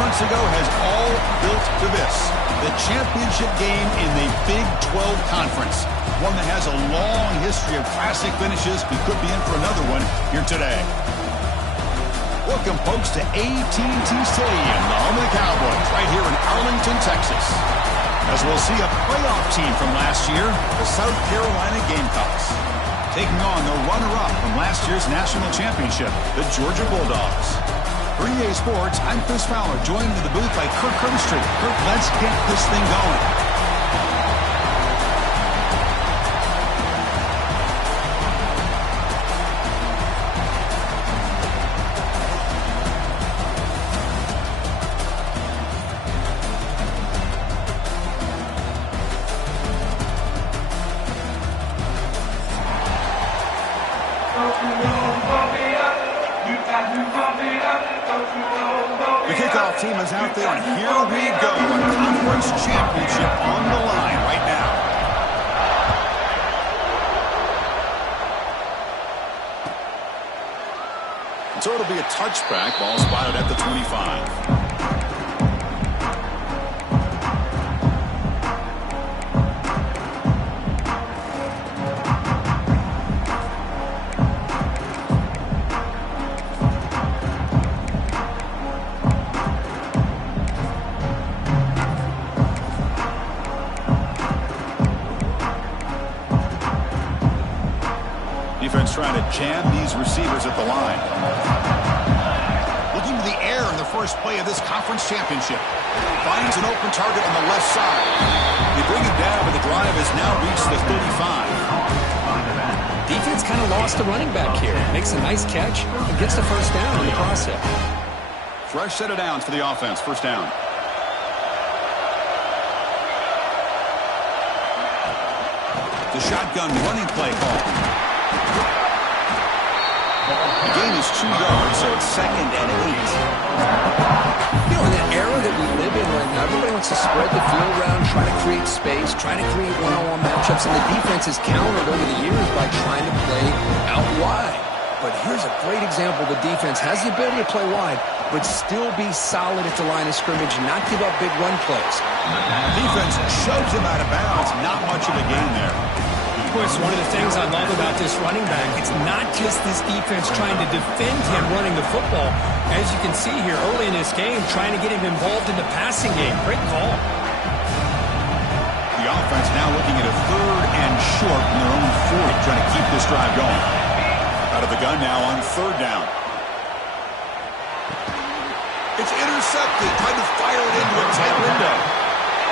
months ago has all built to this. The championship game in the Big 12 Conference. One that has a long history of classic finishes. We could be in for another one here today. Welcome, folks, to AT&T Stadium, the home of the Cowboys, right here in Arlington, Texas. As we'll see a playoff team from last year, the South Carolina Gamecocks, taking on the runner-up from last year's national championship, the Georgia Bulldogs. For EA Sports, I'm Chris Fowler, joined in the booth by Kirk Herbstreit. Kirk, let's get this thing going. The kickoff team is out there, and here we go. A conference championship on the line right now. And so it'll be a touchback. Ball spotted at the 25. Defense trying to jam these receivers at the line. Looking to the air in the first play of this conference championship. Finds an open target on the left side. They bring it down, but the drive has now reached the 35. Defense kind of lost the running back here. Makes a nice catch and gets the first down in the process. Fresh set of downs for the offense. First down. The shotgun running play call. The gain is 2 yards, so it's 2nd and 8. You know, in that era that we live in right now, everybody wants to spread the field around, try to create space, try to create one-on-one matchups, and the defense is countered over the years by trying to play out wide. But here's a great example. The defense has the ability to play wide, but still be solid at the line of scrimmage and not give up big run plays. Defense shoves him out of bounds. Not much of a gain there. Chris, one of the things I love about this running back, it's not just this defense trying to defend him running the football. As you can see here early in this game, trying to get him involved in the passing game. Great call. The offense now looking at a 3rd and short from their own 40, trying to keep this drive going. Out of the gun now on 3rd down. It's intercepted, trying to fire it into a tight window.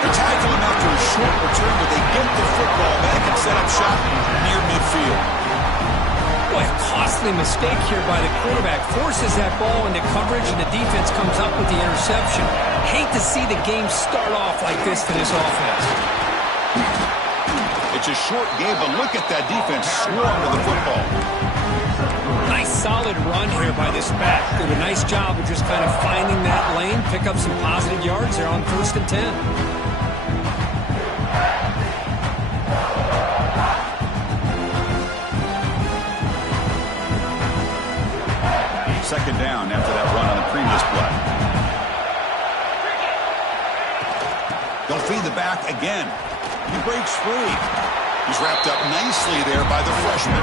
They tackle him after a short return, but they get the football back and set up shop near midfield. Boy, a costly mistake here by the quarterback. Forces that ball into coverage, and the defense comes up with the interception. Hate to see the game start off like this for this offense. It's a short game, but look at that defense swarm to the football. Nice solid run here by this back. Did a nice job of just kind of finding that lane, pick up some positive yards there on 1st and 10. 2nd down after that run on the previous play. They'll feed the back again. He breaks free. He's wrapped up nicely there by the freshman.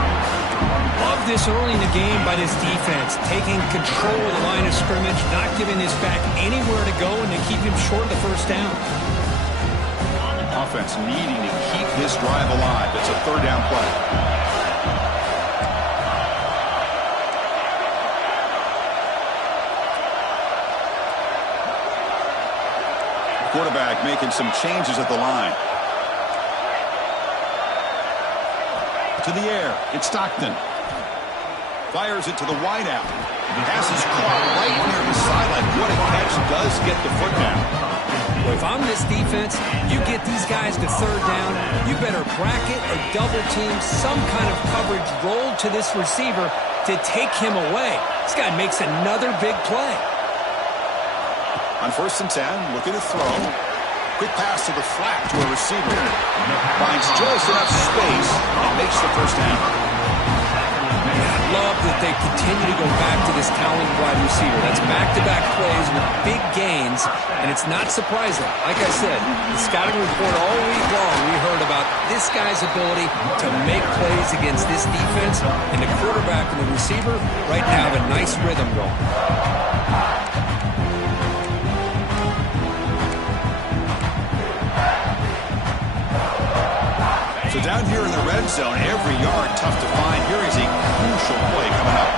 Love this early in the game by this defense, taking control of the line of scrimmage, not giving this back anywhere to go, and to keep him short of the first down. Offense needing to keep this drive alive. It's a 3rd down play. Quarterback making some changes at the line. To the air, it's Stockton. Fires it to the wideout. Pass is caught right near the sideline. What a catch, does get the foot down. Well, if I'm this defense, you get these guys to 3rd down, you better bracket or double team some kind of coverage rolled to this receiver to take him away. This guy makes another big play. On 1st and 10, looking to throw. Quick pass to the flat to a receiver. Finds just enough space and makes the first down. Love that they continue to go back to this talented wide receiver. That's back-to-back plays with big gains, and it's not surprising. Like I said, the scouting report all week long, we heard about this guy's ability to make plays against this defense, and the quarterback and the receiver right now have a nice rhythm going. So down here in the red zone, every yard tough to find. Here is a crucial play coming up.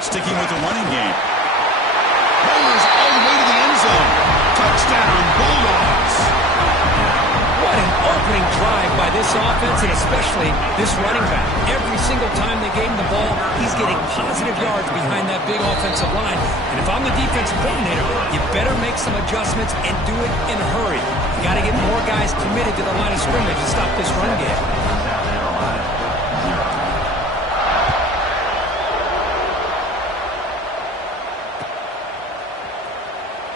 Sticking with the running game. Bowlers all the way to the end zone. Touchdown, Bulldogs. What an opening drive by this offense, and especially this running back. Every single time they gave him the ball, he's getting positive yards behind that big offensive line. And if I'm the defensive coordinator, you better make some adjustments and do it in a hurry. You got to get more guys committed to the line of scrimmage to stop this run game.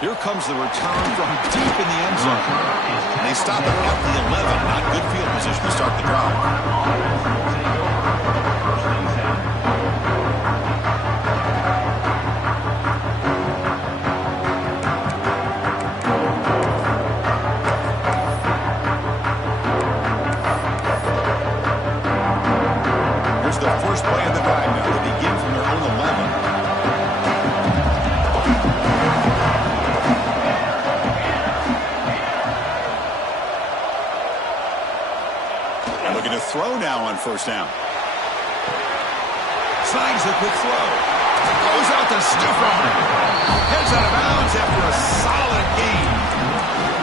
Here comes the return from deep in the end zone. And they stop it at the 11. Not good field position to start the drive. Here's the first play of the drive now. They begin from their own 11. Throw now on first down. Slides a quick throw. Goes out to stiff arm. Heads out of bounds after a solid gain.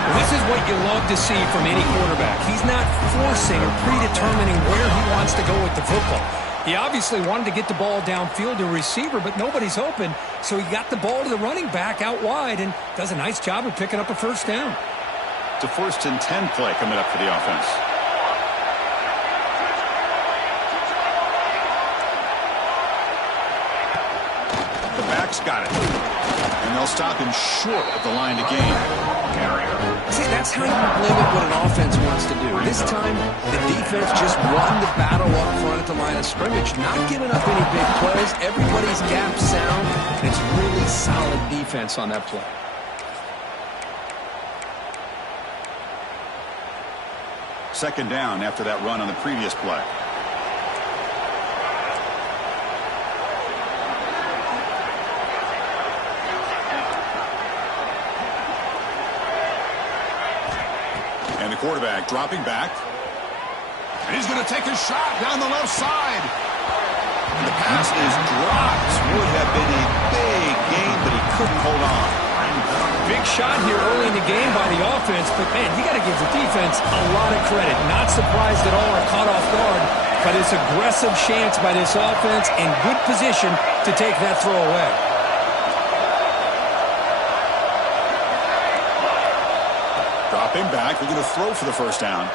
Well, this is what you love to see from any quarterback. He's not forcing or predetermining where he wants to go with the football. He obviously wanted to get the ball downfield to a receiver, but nobody's open, so he got the ball to the running back out wide and does a nice job of picking up a first down. It's a 1st and 10 play coming up for the offense. Got it. And they'll stop him short of the line to gain. See, that's how you limit what an offense wants to do. This time, the defense just won the battle up front at the line of scrimmage, not giving up any big plays. Everybody's gap sound. And it's really solid defense on that play. Second down after that run on the previous play. And the quarterback dropping back. And he's going to take a shot down the left side. And the pass is dropped. Would have been a big gain, but he couldn't hold on. Big shot here early in the game by the offense, but, man, you got to give the defense a lot of credit. Not surprised at all or caught off guard by this aggressive chance by this offense and good position to take that throw away. Dropping back. They're going to throw for the first down.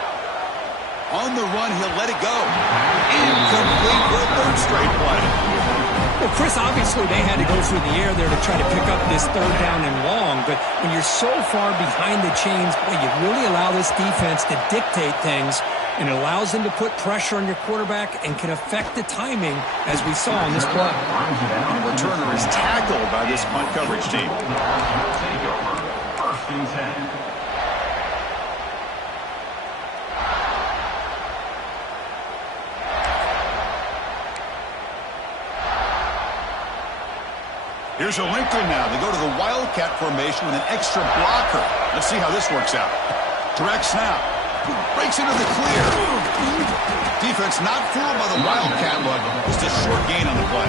On the run, he'll let it go. Incomplete for a third straight play. Well, Chris, obviously they had to go through the air there to try to pick up this third down and long, but when you're so far behind the chains, boy, you really allow this defense to dictate things, and it allows them to put pressure on your quarterback and can affect the timing, as we saw on this play. The returner is tackled by this punt coverage team. First and 10. Here's a wrinkle now. They go to the Wildcat formation with an extra blocker. Let's see how this works out. Direct snap. Breaks into the clear. Defense not fooled by the Wildcat look. Just a short gain on the play.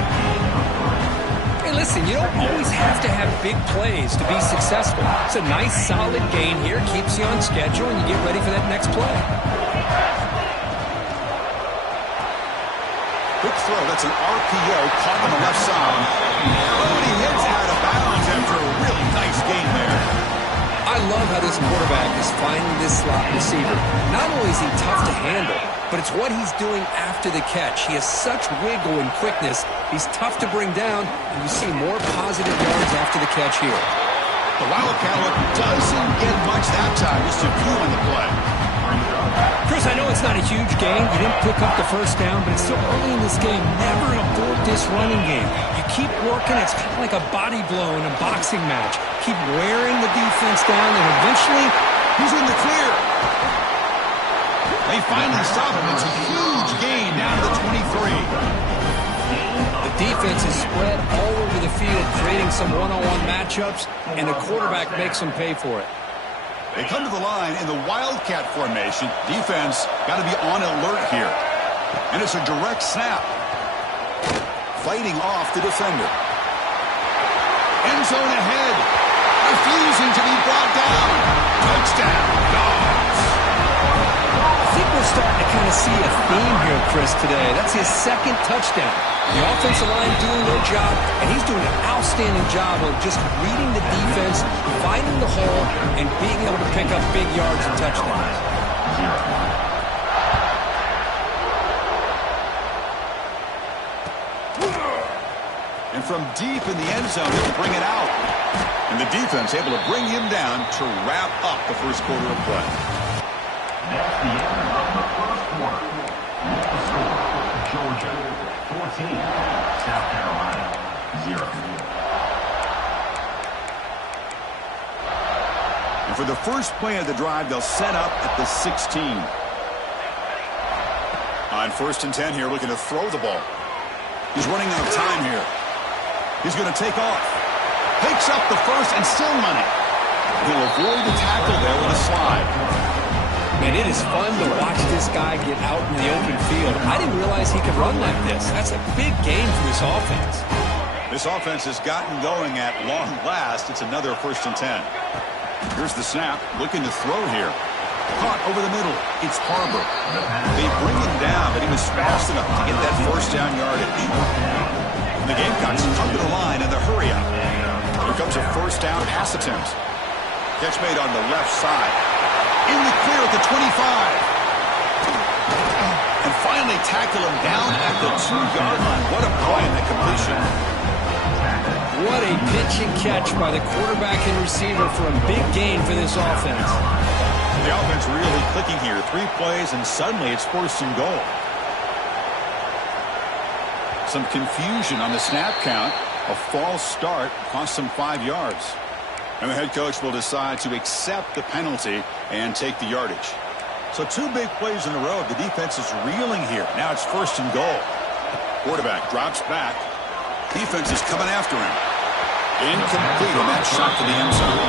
Hey, listen, you don't always have to have big plays to be successful. It's a nice, solid gain here. Keeps you on schedule, and you get ready for that next play. Quick throw. That's an RPO caught on the left side. Oh, and he hits out of bounds after a really nice gain there. I love how this quarterback is finding this slot receiver. Not only is he tough to handle, but it's what he's doing after the catch. He has such wiggle and quickness. He's tough to bring down, and you see more positive yards after the catch here. The Wildcat look doesn't get much that time. Just a few on the play. Chris, I know it's It's not a huge gain. You didn't pick up the first down, but it's still early in this game. Never abort this running game. You keep working. It's kind of like a body blow in a boxing match. Keep wearing the defense down, and eventually he's in the clear. They finally stop him. It's a huge gain down to the 23. The defense is spread all over the field, creating some one-on-one matchups, and the quarterback makes them pay for it. They come to the line in the Wildcat formation. Defense got to be on alert here. And it's a direct snap. Fighting off the defender. End zone ahead. Refusing to be brought down. Touchdown, Dogs. I think we're starting to kind of see a theme here, Chris, today. That's his second touchdown. The offensive line doing their job, and he's doing an outstanding job of just reading the defense, finding the hole, and being able to pick up big yards and touchdowns. And from deep in the end zone, he'll bring it out. And the defense able to bring him down to wrap up the first quarter of play. That's the end of the first quarter. The score, Georgia 14, South Carolina 0. And for the first play of the drive, they'll set up at the 16. On 1st and 10 here, looking to throw the ball. He's running out of time here. He's going to take off. Picks up the first and still money. He'll avoid the tackle there with a slide. Man, it is fun to watch this guy get out in the open field. I didn't realize he could run like this. That's a big gain for this offense. This offense has gotten going at long last. It's another 1st and 10. Here's the snap. Looking to throw here. Caught over the middle. It's Harbor. They bring him down, but he was fast enough to get that first down yardage. And the Gamecocks come to the line in the hurry-up. Here comes a first down pass attempt. Catch made on the left side. In the clear at the 25. And finally tackle him down at the 2-yard line. What a play in that completion. What a pitch and catch by the quarterback and receiver for a big gain for this offense. The offense really clicking here. 3 plays, and suddenly it's 1st and goal. Some confusion on the snap count. A false start cost them 5 yards. And the head coach will decide to accept the penalty and take the yardage. So 2 big plays in a row. The defense is reeling here. Now it's 1st and goal. Quarterback drops back. Defense is coming after him. Incomplete on that shot to the end zone.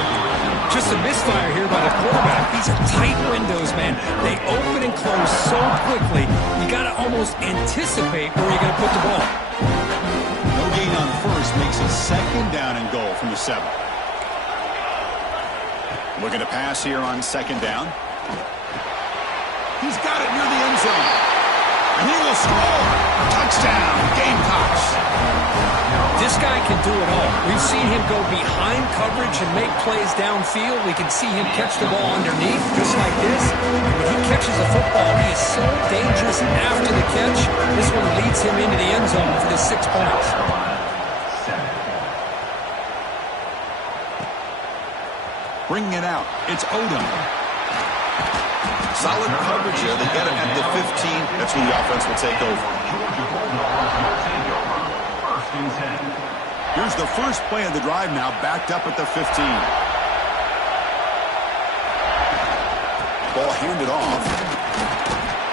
Just a misfire here by the quarterback. These are tight windows, man. They open and close so quickly. You got to almost anticipate where you're going to put the ball. No gain on first makes it 2nd down and goal from the 7. Looking to pass here on 2nd down. He's got it near the end zone. And he will score. Touchdown, Gamecocks. This guy can do it all. We've seen him go behind coverage and make plays downfield. We can see him catch the ball underneath, just like this. When he catches a football, he is so dangerous after the catch. This one leads him into the end zone for the 6 points. Bringing it out. It's Odom. Solid coverage here. They get it at the 15. That's when the offense will take over. Here's the first play of the drive now, backed up at the 15. Ball handed off.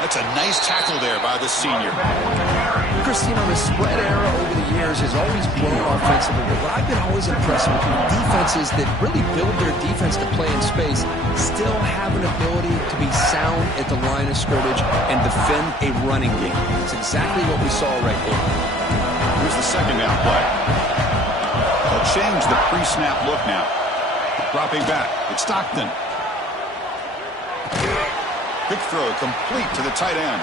That's a nice tackle there by the senior. Chris, you know, the spread era over the years has always grown offensively, but I've been always impressed with defenses that really build their defense to play in space, still have an ability to be sound at the line of scrimmage and defend a running game. It's exactly what we saw right there. Here's the 2nd down play. They'll change the pre-snap look now. Dropping back. It's Stockton. Quick throw complete to the tight end.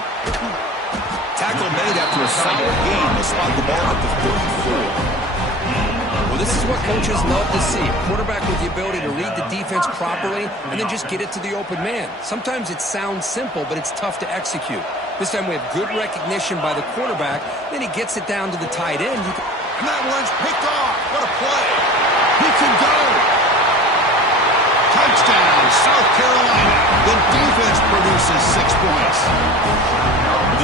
Tackle made after a solid gain to spot the ball at the 34. Well, this is what coaches love to see. A quarterback with the ability to read the defense properly and then just get it to the open man. Sometimes it sounds simple, but it's tough to execute. This time we have good recognition by the quarterback. Then he gets it down to the tight end. And that one's picked off. What a play. He can go. Touchdown, for South Carolina. The defense produces 6 points.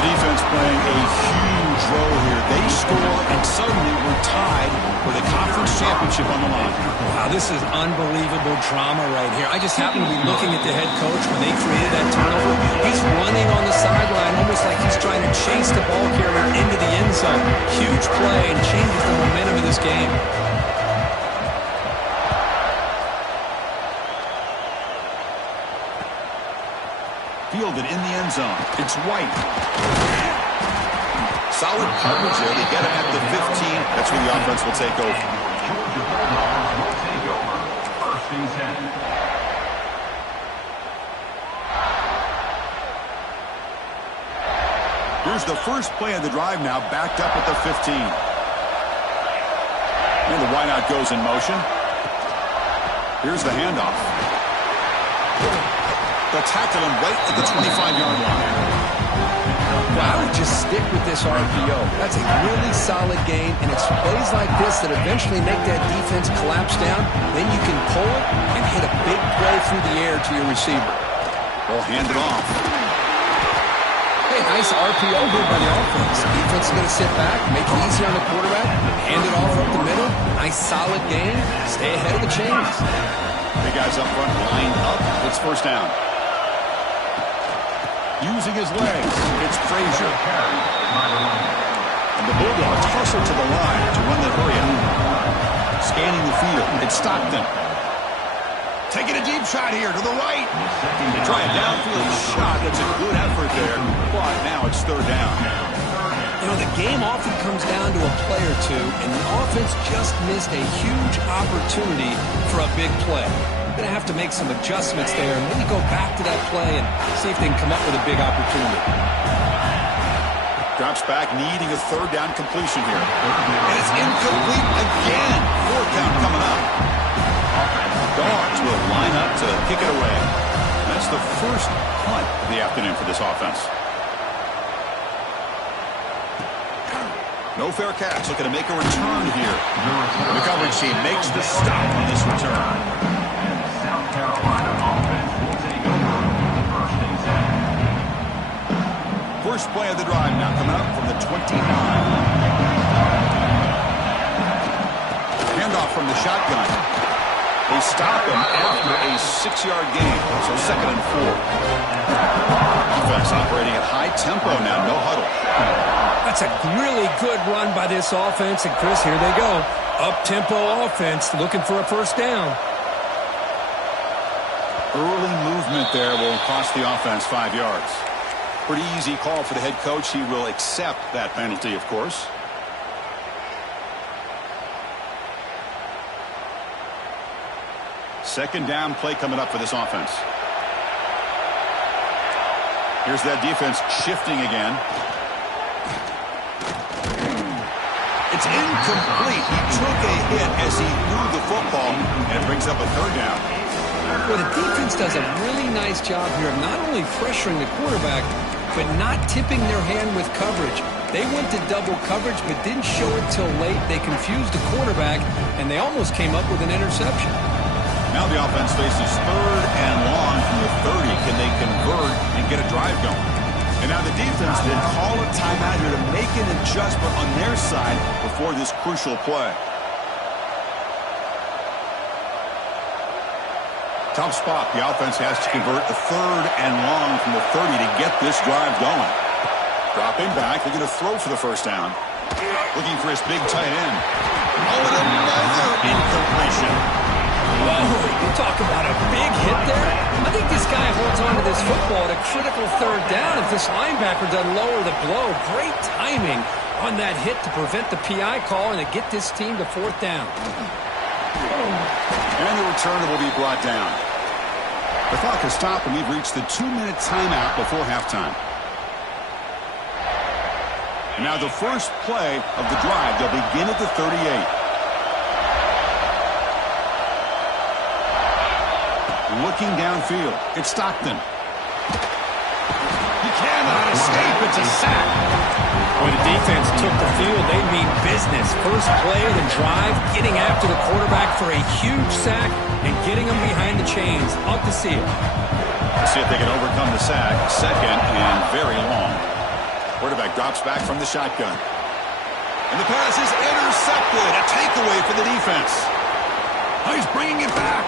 The defense playing a huge role here. They score, and suddenly we're tied for the conference championship on the line. Wow, this is unbelievable drama right here. I just happen to be looking at the head coach when they created that turnover. He's running on the sideline almost like he's trying to chase the ball carrier into the end zone. Huge play and changes the momentum of this game. Fielded in the end zone. It's White. Solid coverage there. They get him at the 15. That's where the offense will take over. Georgia Bulldogs will take over. 1st and 10. Here's the first play of the drive now, backed up at the 15. And the wideout goes in motion. Here's the handoff. They'll tackle him right at the 25-yard line. I would just stick with this RPO. That's a really solid game, and it's plays like this that eventually make that defense collapse down. Then you can pull it and hit a big play through the air to your receiver. They'll hand it off. Hey, nice RPO here by the offense. Defense is going to sit back, make it easy on the quarterback, hand it off up the middle. Nice solid game. Stay ahead of the chains. Big guys up front, lined up. It's first down. Using his legs, it's Frazier. And the Bulldogs hustle to the line to run the hurry up. Scanning the field, it's Stockton. Taking a deep shot here to the right. Try a downfield shot. That's a good effort there. But now it's third down. You know, the game often comes down to a play or two, and the offense just missed a huge opportunity for a big play. Going to have to make some adjustments there and maybe go back to that play and see if they can come up with a big opportunity. Drops back, needing a third down completion here. And it's incomplete again. 4 count coming up. Dogs will line up to kick it away. That's the first punt of the afternoon for this offense. No fair catch. Looking to make a return here. The coverage team makes the stop on this return. South Carolina offense will take over. 1st and 10. First play of the drive now coming up from the 29. Handoff from the shotgun. They stop him after a 6-yard gain, so 2nd and 4. Defense operating at high tempo now, no huddle. That's a really good run by this offense, and Chris, here they go. Up-tempo offense looking for a first down. Early movement there will cost the offense 5 yards. Pretty easy call for the head coach. He will accept that penalty, of course. Second down play coming up for this offense. Here's that defense shifting again. It's incomplete. He took a hit as he threw the football, and it brings up a third down. Well, the defense does a really nice job here of not only pressuring the quarterback, but not tipping their hand with coverage. They went to double coverage, but didn't show it till late. They confused the quarterback, and they almost came up with an interception. Now the offense faces 3rd and long from the 30. Can they convert and get a drive going? And now the defense will call a timeout here to make an adjustment on their side before this crucial play. Tough spot. The offense has to convert a 3rd and long from the 30 to get this drive going. Dropping back. They're going to throw for the first down. Looking for his big tight end. Oh, and another incompletion. Whoa, you talk about a big hit there. I think this guy holds on to this football at a critical third down if this linebacker doesn't lower the blow. Great timing on that hit to prevent the PI call and to get this team to 4th down. And the returner will be brought down. The clock has stopped, and we've reached the 2-minute timeout before halftime. And now the first play of the drive. They'll begin at the 38. Looking downfield, it's Stockton. He cannot escape. It's It's a sack. When the defense took the field, they mean business. First play of the drive, getting after the quarterback for a huge sack and getting him behind the chains. Up to see it. Let's see if they can overcome the sack. Second and very long. Quarterback drops back from the shotgun. And the pass is intercepted. A takeaway for the defense. Oh, he's bringing it back.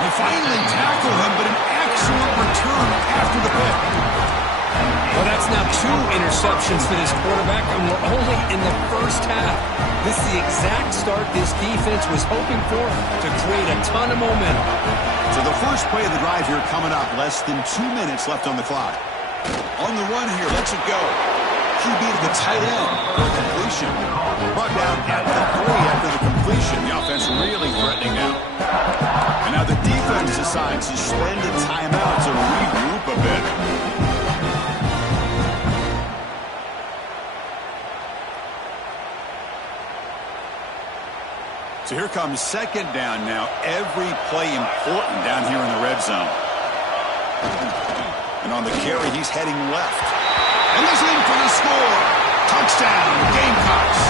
They finally tackle him, but an excellent return after the pick. Well, that's now 2 interceptions for this quarterback, and we're only in the first half. This is the exact start this defense was hoping for to create a ton of momentum. So the first play of the drive here coming up. Less than 2 minutes left on the clock. On the run here, lets it go. QB to the tight end for a completion. Brought down at the 3 after the completion. The offense really threatening now. And now the defense decides to spend a timeout to regroup a bit. So here comes second down now. Every play important down here in the red zone. And on the carry, he's heading left. And he's in for the score. Touchdown, Gamecocks.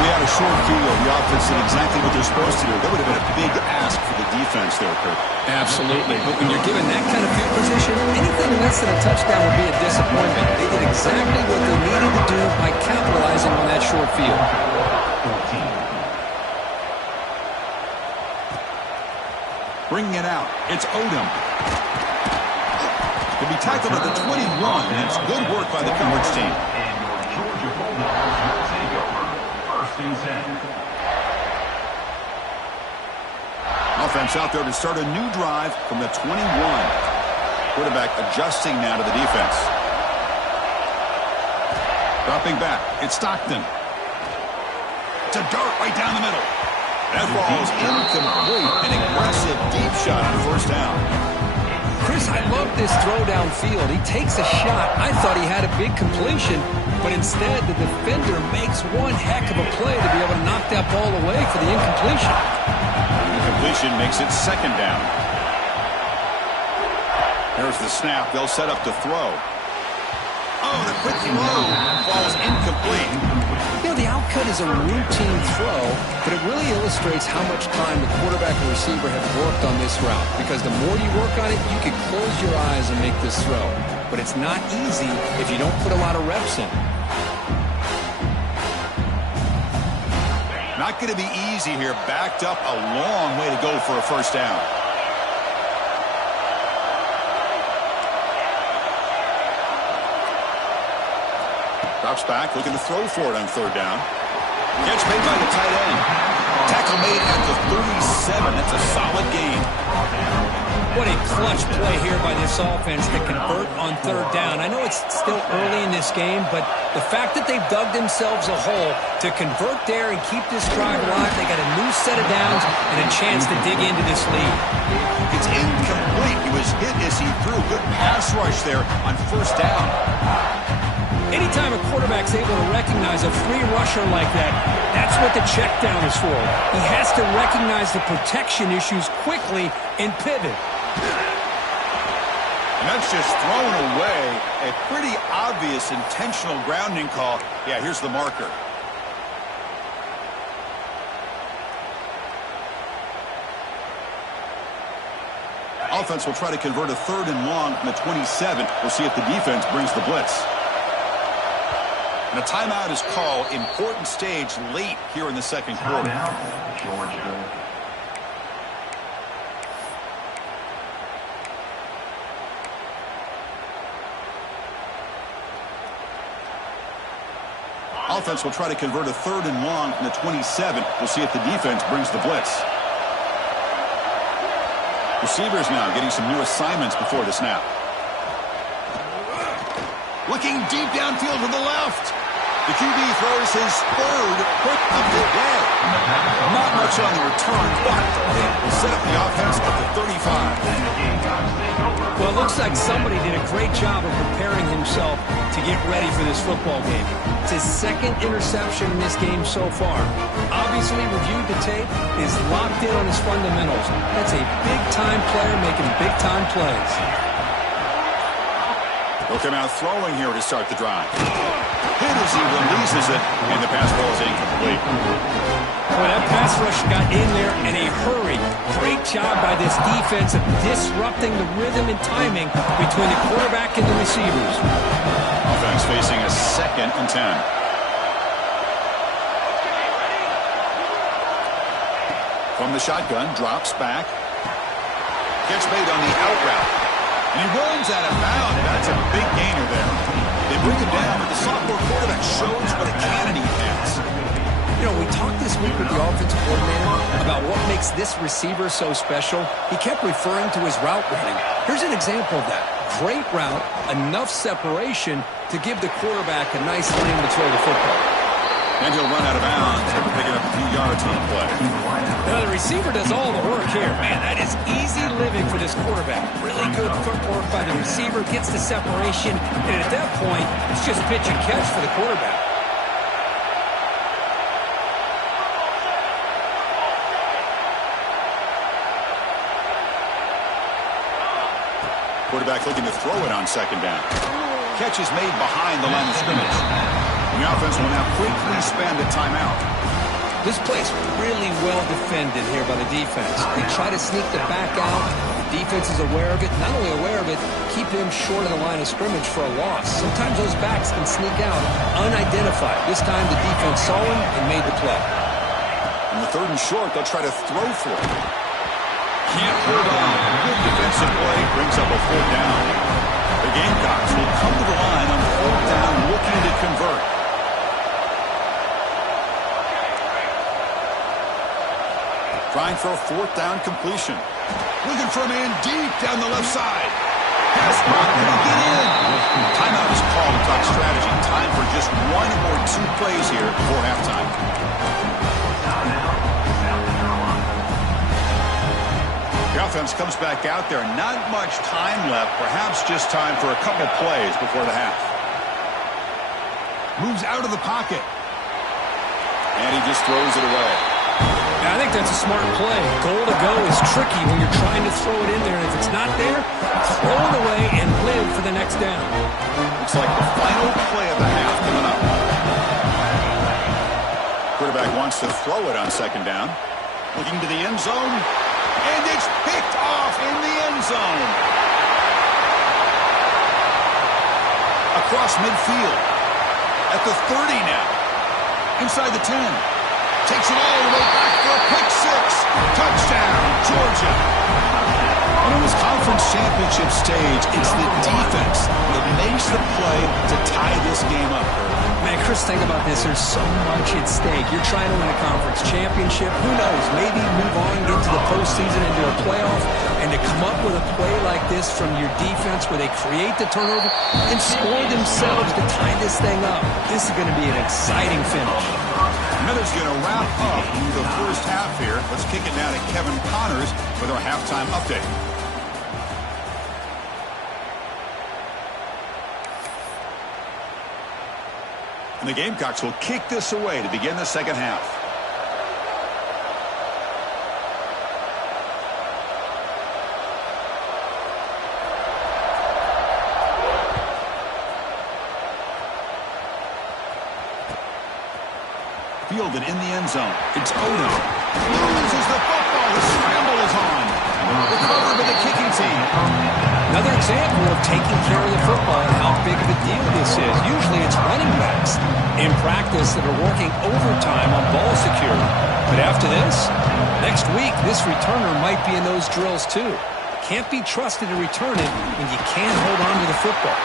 We had a short field. The offense did exactly what they're supposed to do. That would have been a big ask for the defense there, Kurt. Absolutely. But when you're given that kind of field position, anything less than a touchdown would be a disappointment. They did exactly what they needed to do by capitalizing on that short field. Bringing it out. It's Odom. To be tackled at the 21, and it's good work by the coverage team. Georgia Bulldogs will take over. First and 10. Offense out there to start a new drive from the 21. Quarterback adjusting now to the defense. Dropping back. It's Stockton. It's a dart right down the middle. That ball is incomplete. An aggressive deep shot on first down. Chris, I love this throw downfield. He takes a shot. I thought he had a big completion, but instead the defender makes one heck of a play to be able to knock that ball away for the incompletion. The completion makes it second down. There's the snap. They'll set up to throw. Oh, the quick throw falls incomplete. You know, the outcut is a routine throw, but it really illustrates how much time the quarterback and receiver have worked on this route. Because the more you work on it, you can close your eyes and make this throw. But it's not easy if you don't put a lot of reps in. Not going to be easy here. Backed up a long way to go for a first down. Drops back, looking to throw for it on third down. Catch made by the tight end. Tackle made at the 37. That's a solid gain. What a clutch play here by this offense to convert on third down. I know it's still early in this game, but the fact that they've dug themselves a hole to convert there and keep this drive alive, they got a new set of downs and a chance to dig into this lead. It's incomplete. He was hit as he threw. Good pass rush there on first down. Anytime a quarterback's able to recognize a free rusher like that, that's what the check down is for. He has to recognize the protection issues quickly and pivot. And that's just thrown away. A pretty obvious intentional grounding call. Yeah, here's the marker. Offense will try to convert a third and long from the 27. We'll see if the defense brings the blitz. And a timeout is called. Important stage late here in the second quarter. Timeout, Georgia. Offense will try to convert a third and long from the 27. We'll see if the defense brings the blitz. Receivers now getting some new assignments before the snap. Looking deep downfield to the left. The QB throws his third pick of the day. Not much on the return, but will set up the offense at the 35. Well, it looks like somebody did a great job of preparing himself to get ready for this football game. It's his second interception in this game so far. Obviously reviewed the tape, is locked in on his fundamentals. That's a big-time player making big-time plays. He'll come out throwing here to start the drive. Hit as he releases it, and the pass ball is incomplete. Boy, that pass rush got in there in a hurry. Great job by this defense of disrupting the rhythm and timing between the quarterback and the receivers. Offense facing a 2nd and 10. From the shotgun, drops back. Gets made on the out route. And he runs out of bounds. That's a big gainer there. They bring him down, but the sophomore quarterback shows what a cannon he has. You know, we talked this week with the offensive coordinator about what makes this receiver so special. He kept referring to his route running. Here's an example of that. Great route, enough separation to give the quarterback a nice lane to throw the football. And he'll run out of bounds after picking up a few yards on the play. Now, the receiver does all the work here. Man, that is easy living for this quarterback. Really good footwork by the receiver, gets the separation, and at that point, it's just pitch and catch for the quarterback. Quarterback looking to throw it on 2nd down. Catch is made behind the line of scrimmage. The offense will now quickly spend a timeout. This play's really well defended here by the defense. They try to sneak the back out. The defense is aware of it. Not only aware of it, keep him short of the line of scrimmage for a loss. Sometimes those backs can sneak out unidentified. This time the defense saw him and made the play. On the 3rd and short, they'll try to throw for it. Can't hold on. Good defensive play brings up a 4th down. The Gamecocks will come to the line on 4th down looking to convert. Trying for a 4th down completion. Looking for a man deep down the left side. Pass block, gonna get in. Timeout is called to talk strategy. Time for just 1 or 2 plays here before halftime. The offense comes back out there. Not much time left. Perhaps just time for a couple plays before the half. Moves out of the pocket. And he just throws it away. I think that's a smart play. Goal to go is tricky when you're trying to throw it in there. And if it's not there, throw it away and live for the next down. Looks like the final play of the half coming up. Quarterback wants to throw it on 2nd down. Looking to the end zone. And it's picked off in the end zone. Across midfield. At the 30 now. Inside the 10. Takes it all the way back for a pick 6. Touchdown, Georgia. And on this conference championship stage, it's the defense that makes the play to tie this game up. Man, Chris, think about this. There's so much at stake. You're trying to win a conference championship. Who knows? Maybe move on, get to the postseason, into a playoff. And to come up with a play like this from your defense where they create the turnover and score themselves to tie this thing up. This is going to be an exciting finish. Another's going to wrap up the first half here. Let's kick it down to Kevin Connors with our halftime update. And the Gamecocks will kick this away to begin the 2nd half. Fielded in the end zone. It's Odom. Loses the football. The scramble is on. Recovered by the kicking team. Another example of taking care of the football and how big of a deal this is. Usually it's running backs in practice that are working overtime on ball security. But after this, next week, this returner might be in those drills too. Can't be trusted to return it when you can't hold on to the football.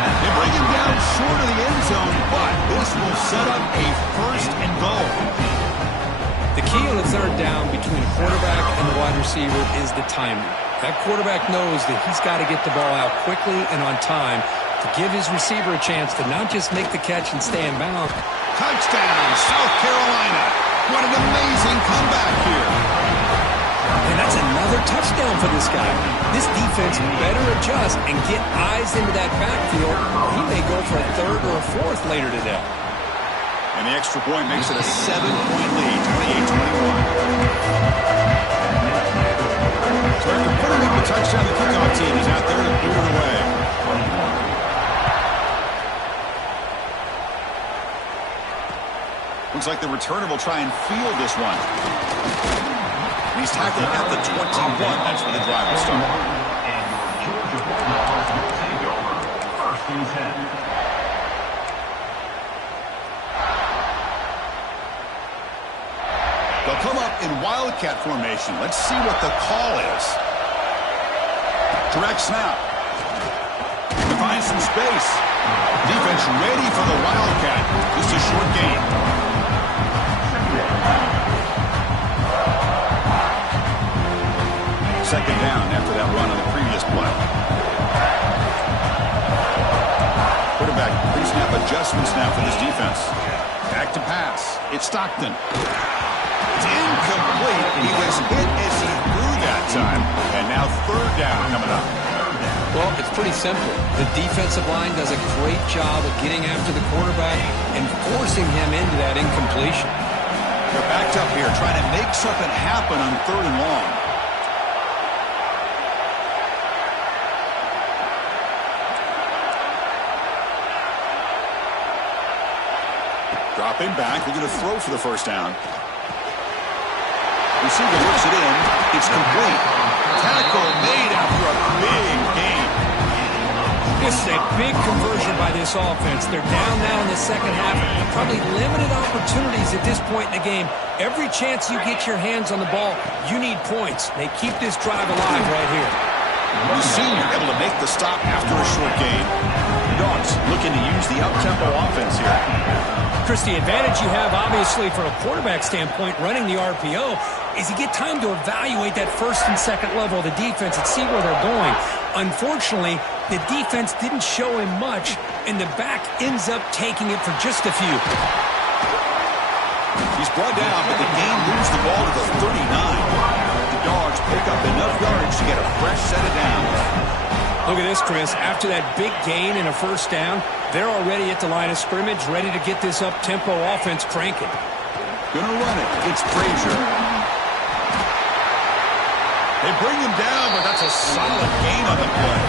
They bring him down short of the end zone, but this will set up a 1st and goal. The key on the 3rd down between the quarterback and the wide receiver is the timing. That quarterback knows that he's got to get the ball out quickly and on time to give his receiver a chance to not just make the catch and stay in bounds. Touchdown, South Carolina. What an amazing comeback here. And that's another touchdown for this guy. This defense better adjust and get eyes into that backfield. He may go for a 3rd or a 4th later today. And the extra point makes it a 7-point lead, 28-21. So after putting up the touchdown, the kickoff team is out there to boot it away. Looks like the returner will try and field this one. And he's tackled at the 21. That's where the drive will start. And your Georgia Bulldogs will take over. 1st and 10. They'll come up in Wildcat formation. Let's see what the call is. Direct snap. To find some space. Defense ready for the Wildcat. Just a short gain. Second down after that run on the previous play. Quarterback pre-snap adjustments now for this defense. Back to pass. It's Stockton. It's incomplete. He was hit as he threw that time. And now 3rd down coming up. Well, it's pretty simple. The defensive line does a great job of getting after the quarterback and forcing him into that incompletion. They're backed up here trying to make something happen on 3rd and long. Dropping back. They're going to throw for the 1st down. Receiver looks it in. It's complete. Tackle made after a big gain. This is a big conversion by this offense. They're down now in the second half. Probably limited opportunities at this point in the game. Every chance you get your hands on the ball, you need points. They keep this drive alive right here. The senior able to make the stop after a short gain. Dogs looking to use the up-tempo offense here. Chris, the advantage you have, obviously, from a quarterback standpoint, running the RPO, is you get time to evaluate that 1st and 2nd level of the defense and see where they're going. Unfortunately, the defense didn't show him much, and the back ends up taking it for just a few. He's brought down, but the game moves the ball to the 39. The Dogs pick up enough yardage to get a fresh set of downs. Look at this, Chris. After that big gain and a 1st down, they're already at the line of scrimmage, ready to get this up-tempo offense cranking. Gonna run it. It's Frazier. They bring him down, but that's a solid gain on the play.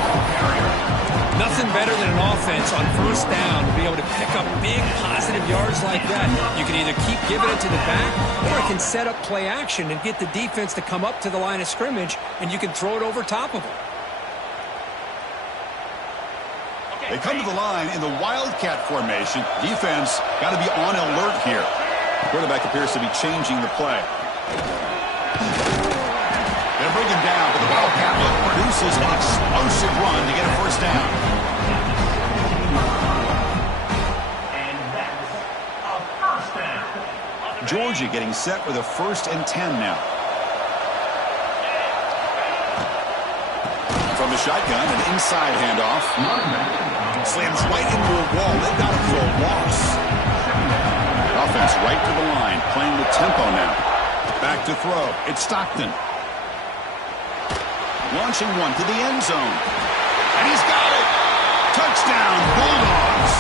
Nothing better than an offense on 1st down to be able to pick up big positive yards like that. You can either keep giving it to the back, or it can set up play action and get the defense to come up to the line of scrimmage, and you can throw it over top of them. They come to the line in the Wildcat formation. Defense got to be on alert here. The quarterback appears to be changing the play. They'll bring him down, but the Wildcat look produces an explosive run to get a 1st down. And that's a 1st down. Georgia getting set with a 1st and 10 now. From the shotgun, an inside handoff. Slams right into a wall. They've got him for a loss. Offense right to the line, playing with tempo now. Back to throw. It's Stockton. Launching one to the end zone. And he's got it. Touchdown, Bulldogs.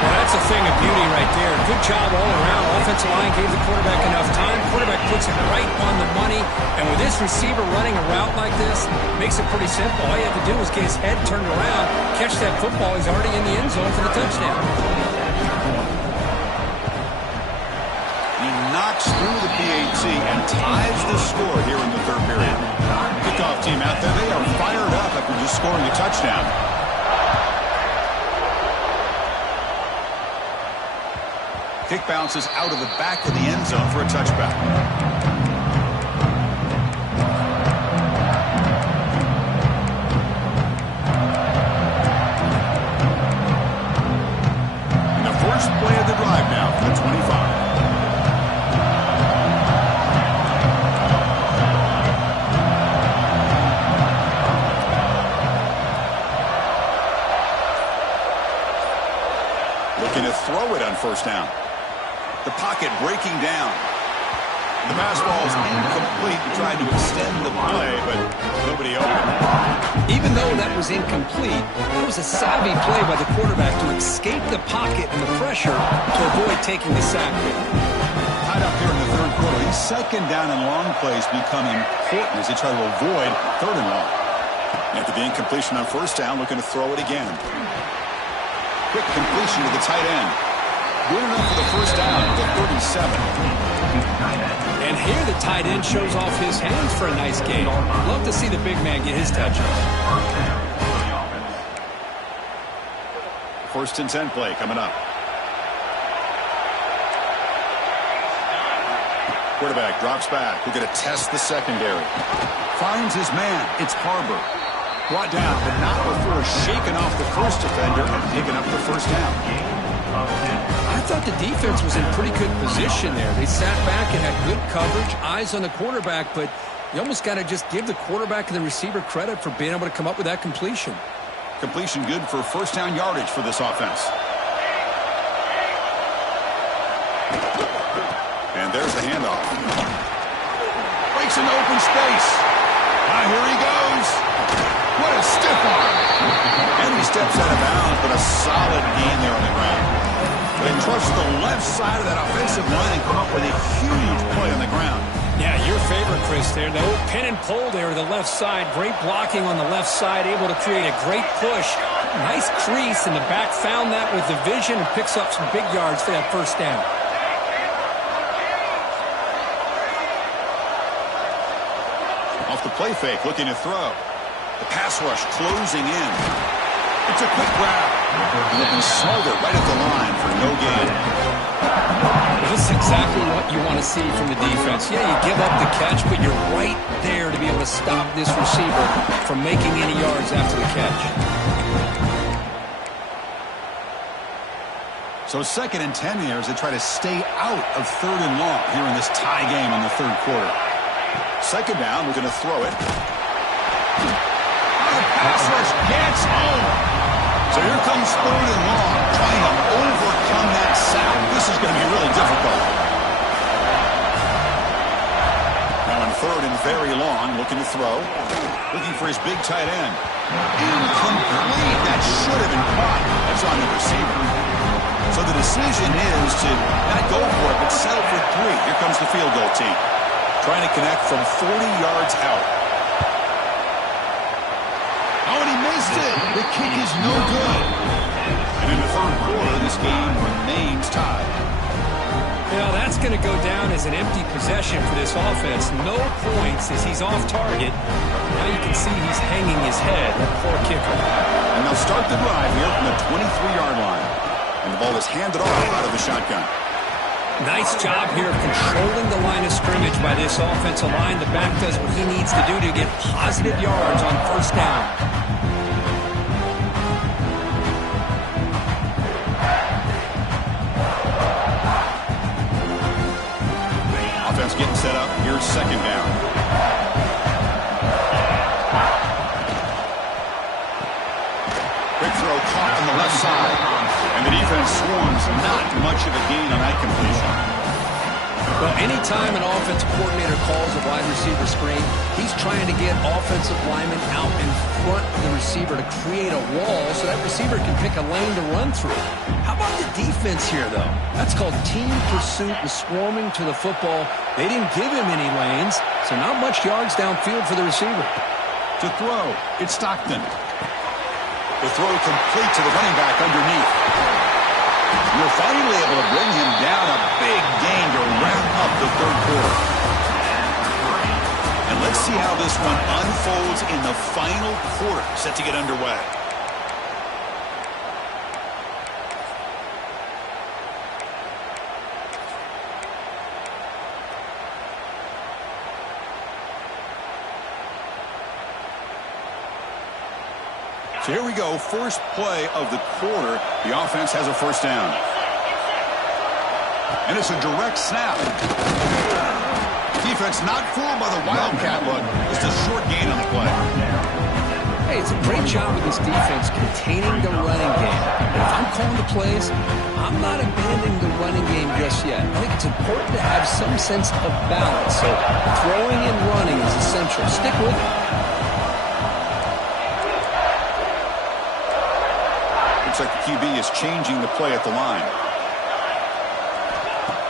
Well, that's a thing of beauty right there. Good job all around. Offensive line gave the quarterback enough time. Quarterback puts it right on the money. And with this receiver running a route like this, makes it pretty simple. All you have to do is get his head turned around, catch that football. He's already in the end zone for the touchdown. He knocks through the PAT and ties the score here in the 3rd period. Kickoff team out there, they are fired up after just scoring a touchdown. Kick bounces out of the back of the end zone for a touchback. And the first play of the drive now for the 25. Looking to throw it on 1st down. The pocket breaking down. The pass ball is incomplete. Trying to extend the play, but nobody open. Even though that was incomplete, that was a savvy play by the quarterback to escape the pocket and the pressure to avoid taking the sack. Tied up here in the 3rd quarter. These 2nd down and long plays become important as they try to avoid 3rd and long. After the incompletion on 1st down, looking to throw it again. Quick completion to the tight end. Good enough for the first down at the 37. And here the tight end shows off his hands for a nice gain. Love to see the big man get his touches. First and 10 play coming up. Quarterback drops back. We're going to test the secondary. Finds his man. It's Harbor. Brought down, but not before shaking off the first defender and picking up the first down. I thought the defense was in pretty good position there. They sat back and had good coverage, eyes on the quarterback, but you almost got to just give the quarterback and the receiver credit for being able to come up with that completion. Completion good for first down yardage for this offense. And there's the handoff. Breaks into open space. Now here he goes. What a stiff arm. And he steps out of bounds, but a solid gain there on the ground. They trust the left side of that offensive line and come up with a huge play on the ground. Yeah, your favorite, Chris, there. The old pin and pull there, the left side. Great blocking on the left side, able to create a great push. Nice crease, and the back found that with the vision and picks up some big yards for that first down. Off the play fake, looking to throw. The pass rush closing in. It's a quick grab. Looking smothered right at the line for no gain. This is exactly what you want to see from the defense. Yeah, you give up the catch, but you're right there to be able to stop this receiver from making any yards after the catch. So 2nd and 10 here as they try to stay out of 3rd and long here in this tie game in the 3rd quarter. 2nd down, we're going to throw it. The pass rush gets home. So here comes 3rd and long, trying to overcome that sack. This is going to be really difficult. Now in 3rd and very long, looking to throw. Looking for his big tight end. Incomplete. That should have been caught. That's on the receiver. So the decision is to not go for it, but settle for 3. Here comes the field goal team. Trying to connect from 40 yards out. Oh, and he missed it. The kick is no good. And in the 3rd quarter, this game remains tied. Now that's going to go down as an empty possession for this offense. No points as he's off target. Now you can see he's hanging his head. That poor kicker. And they'll start the drive here from the 23-yard line. And the ball is handed off out of the shotgun. Nice job here of controlling the line of scrimmage by this offensive line. The back does what he needs to do to get positive yards on first down. Offense getting set up. Here's 2nd down. Quick throw caught on the left side. And the defense swarms. Not much of a gain on that completion. Well, anytime an offensive coordinator calls a wide receiver screen, he's trying to get offensive linemen out in front of the receiver to create a wall so that receiver can pick a lane to run through. How about the defense here, though? That's called team pursuit and swarming to the football. They didn't give him any lanes, so not much yards downfield for the receiver. To throw, it's Stockton. The throw complete to the running back underneath. You're finally able to bring him down. A big gain to wrap up the 3rd quarter. And let's see how this one unfolds in the final quarter, set to get underway. So here we go, first play of the quarter. The offense has a first down. And it's a direct snap. Defense not fooled by the Wildcat look. Just a short gain on the play. Hey, it's a great job with this defense containing the running game. But if I'm calling the plays, I'm not abandoning the running game just yet. I think it's important to have some sense of balance. So throwing and running is essential. Stick with it. Looks like the QB is changing the play at the line.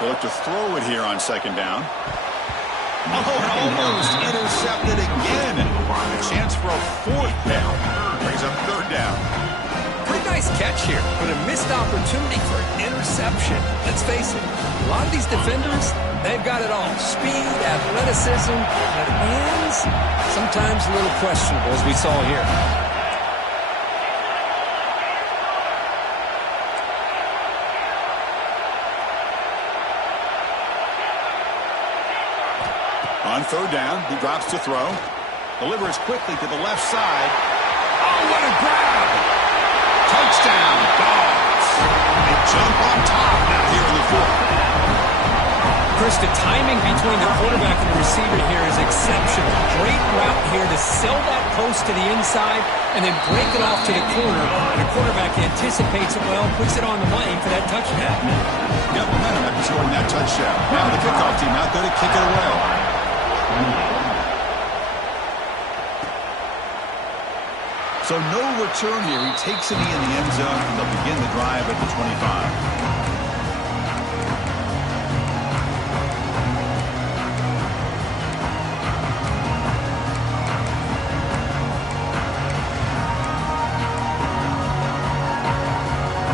They'll look to throw it here on 2nd down. Oh, almost intercepted again. A chance for a 4th down. Brings up 3rd down. Pretty nice nice catch here, but a missed opportunity for an interception. Let's face it, a lot of these defenders, they've got it all. Speed, athleticism, but hands, sometimes a little questionable, as we saw here. On third down, he drops to throw. Delivers quickly to the left side. Oh, what a grab! Touchdown, Dogs. They jump on top now here in the fourth. Chris, the timing between the quarterback and the receiver here is exceptional. Great route here to sell that post to the inside and then break it off to the corner. And the quarterback anticipates it well, puts it on the money for that touchdown. Got momentum after scoring that touchdown. Now the kickoff team out there to kick it away. So no return here. He takes a knee in the end zone, and they'll begin the drive at the 25.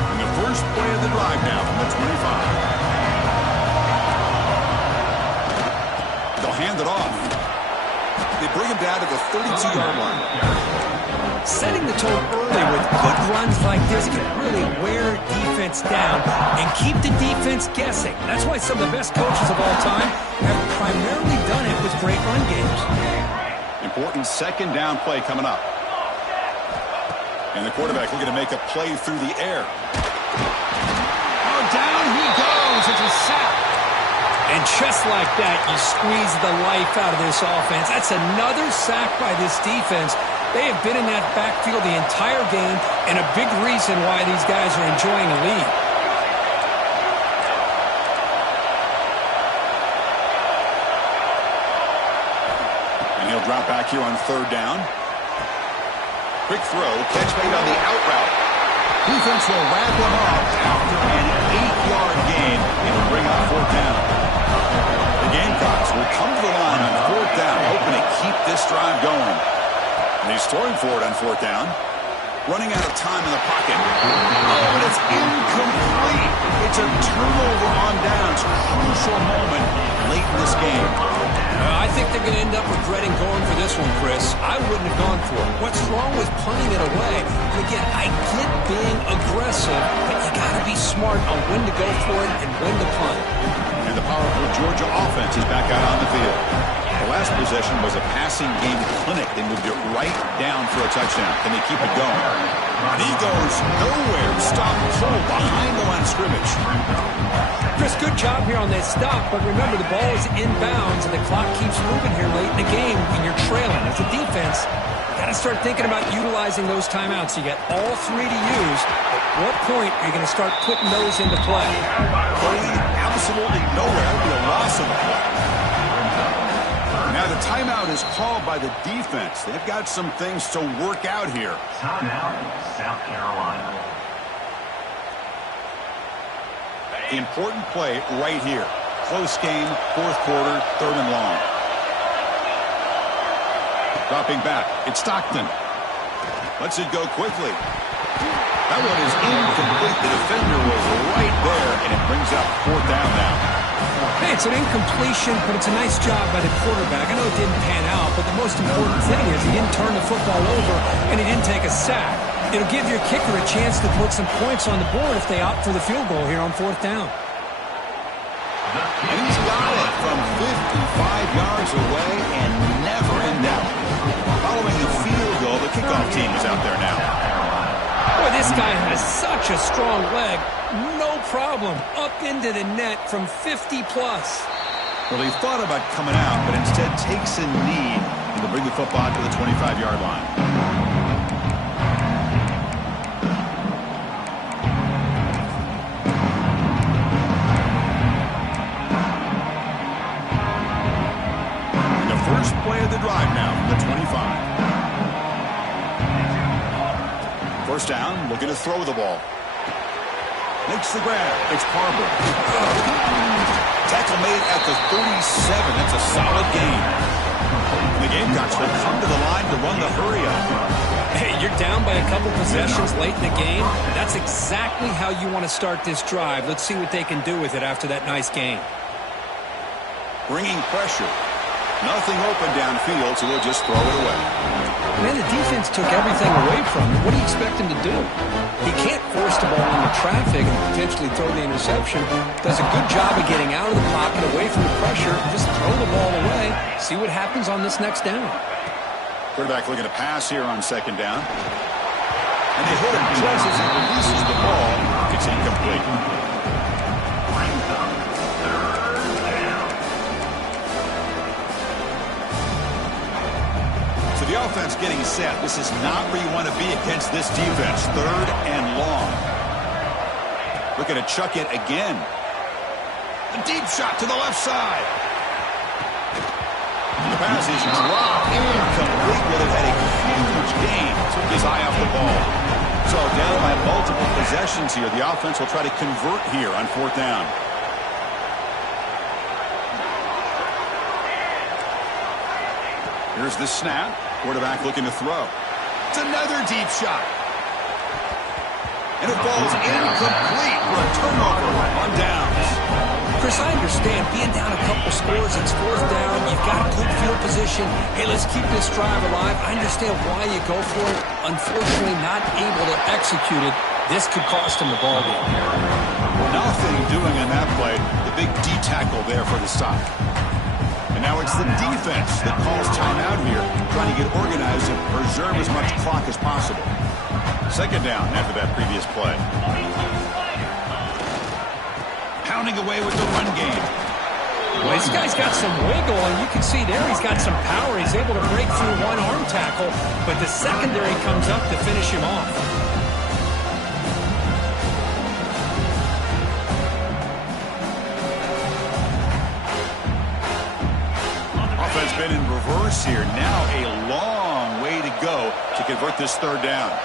And the first play of the drive now from the 25. They'll hand it off. They bring him down to the 32-yard line. Setting the tone early with good runs like this can really wear defense down and keep the defense guessing. That's why some of the best coaches of all time have primarily done it with great run games. Important second down play coming up. And the quarterback looking to make a play through the air. Oh, down he goes. It's a sack. And just like that, you squeeze the life out of this offense. That's another sack by this defense. They have been in that backfield the entire game, and a big reason why these guys are enjoying a lead. And he'll drop back here on third down. Quick throw, catch made on the out route. Defense will wrap him up after an 8-yard gain and will bring up fourth down. The Gamecocks will come to the line on fourth down, hoping to keep this drive going. And he's throwing for it on fourth down. Running out of time in the pocket. Oh, but it's incomplete. It's a turnover on downs. Crucial moment late in this game. I think they're going to end up regretting going for this one, Chris. I wouldn't have gone for it. What's wrong with punting it away? And again, I get being aggressive, but you got to be smart on when to go for it and when to punt. And the powerful Georgia offense is back out on the field. The last possession was a passing game clinic. They moved it right down for a touchdown. Can they keep it going? And he goes nowhere. Stop cold behind the line of scrimmage. Chris, good job here on that stop, but remember the ball is inbounds and the clock keeps moving here late in the game and you're trailing. As a defense, you got to start thinking about utilizing those timeouts. You got all three to use. At what point are you going to start putting those into play? Going absolutely nowhere. That would be a loss of the play. Now the timeout is called by the defense. They've got some things to work out here. Timeout, South Carolina. Important play right here. Close game, fourth quarter, third and long. Dropping back, it's Stockton. Lets it go quickly. That one is incomplete. The defender was right there, and it brings up fourth down now. Hey, it's an incompletion, but it's a nice job by the quarterback. I know it didn't pan out, but the most important thing is he didn't turn the football over, and he didn't take a sack. It'll give your kicker a chance to put some points on the board if they opt for the field goal here on fourth down. And he's got it from 55 yards away and never in doubt. Following the field goal, the kickoff team is out there now. Boy, this guy has such a strong leg. No problem. Up into the net from 50-plus. Well, he thought about coming out, but instead takes a knee and will bring the football to the 25-yard line. And the first play of the drive now from the 25. First down, looking to throw the ball. Makes the grab. It's Carver. Tackle made at the 37. That's a solid gain. The Gamecocks will come to the line to run the hurry up. Hey, you're down by a couple possessions late in the game. That's exactly how you want to start this drive. Let's see what they can do with it after that nice game. Bringing pressure. Nothing open downfield, so they'll just throw it away. Man, the defense took everything away from him. What do you expect him to do? He can't force the ball into traffic and potentially throw the interception. Does a good job of getting out of the pocket, away from the pressure. Just throw the ball away. See what happens on this next down. Quarterback looking to pass here on second down. And they hit him just as he releases the ball. It's incomplete. So the offense getting set. This is not where you want to be against this defense. Third and long. Looking to chuck it again. A deep shot to the left side. The pass is dropped incomplete, but it had a huge gain. Took his eye off the ball. So down by multiple possessions here. The offense will try to convert here on fourth down. Here's the snap. Quarterback looking to throw. It's another deep shot. And it falls incomplete for a turnover on downs. Chris, I understand being down a couple scores, it's fourth down, you've got good field position. Hey, let's keep this drive alive. I understand why you go for it. Unfortunately, not able to execute it. This could cost him the ball game. Nothing doing on that play. The big D tackle there for the stop. And now it's the defense that calls timeout here, trying to get organized and preserve as much clock as possible. Second down after that previous play. Pounding away with the run game. Well, this guy's got some wiggle, and you can see there he's got some power. He's able to break through one arm tackle, but the secondary comes up to finish him off. Offense been in reverse here. Now a long way to go to convert this third down.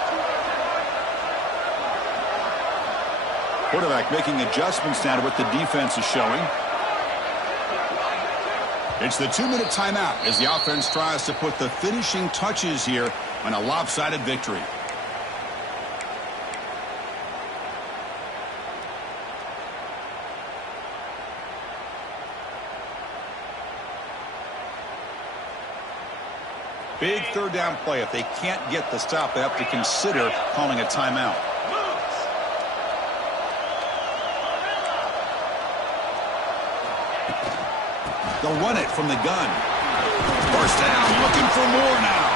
Quarterback making adjustments now to what the defense is showing. It's the 2-minute timeout as the offense tries to put the finishing touches here on a lopsided victory. Big third down play. If they can't get the stop, they have to consider calling a timeout. They'll run it from the gun. First down, looking for more now.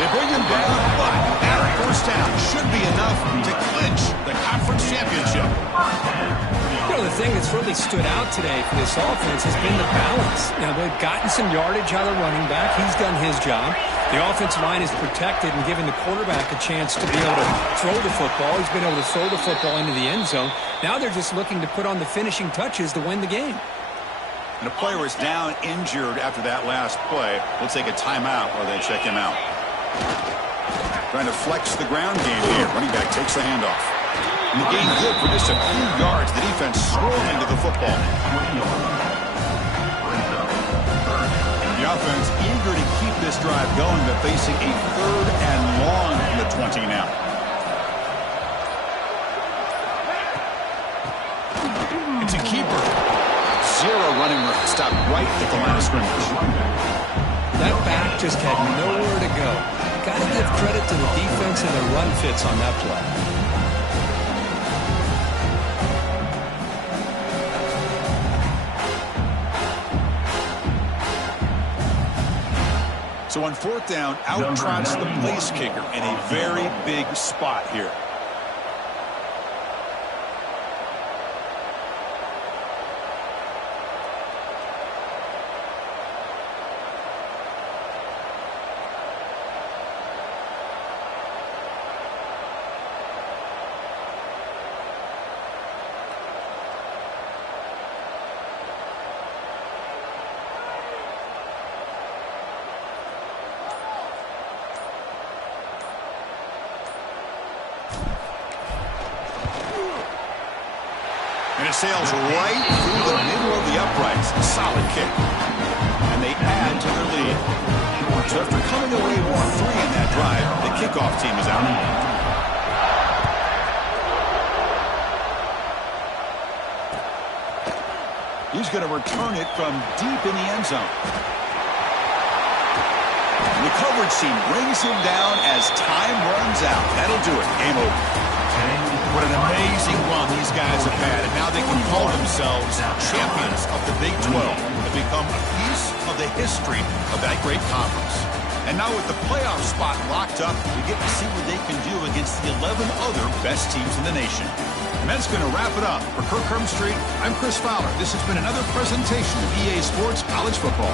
They bring him down, but that first down should be enough to clinch the conference championship. You know, the thing that's really stood out today for this offense has been the balance. Now, they've gotten some yardage out of the running back. He's done his job. The offensive line is protected and giving the quarterback a chance to be able to throw the football. He's been able to throw the football into the end zone. Now they're just looking to put on the finishing touches to win the game. And a player is down injured after that last play. We'll take a timeout while they check him out. Trying to flex the ground game here. Running back takes the handoff. And the gain good for just a few yards. The defense swarming to the football. The offense eager to keep this drive going, but facing a third and long from the 20 now. It's a keeper. Zero running room. Stopped right at the line of scrimmage. That back just had nowhere to go. Got to give credit to the defense and their run fits on that play. So on fourth down, out trots the place kicker in a very big spot here. And it sails right through the middle of the uprights. Solid kick. And they add to their lead. So after coming away with 3 in that drive, the kickoff team is out. He's going to return it from deep in the end zone. The coverage team brings him down as time runs out. That'll do it. Game over. What an amazing run these guys have had, and now they can call themselves champions of the Big 12 and become a piece of the history of that great conference. And now with the playoff spot locked up, we get to see what they can do against the 11 other best teams in the nation. And that's going to wrap it up. For Kirk Herbstreit, I'm Chris Fowler. This has been another presentation of EA Sports College Football.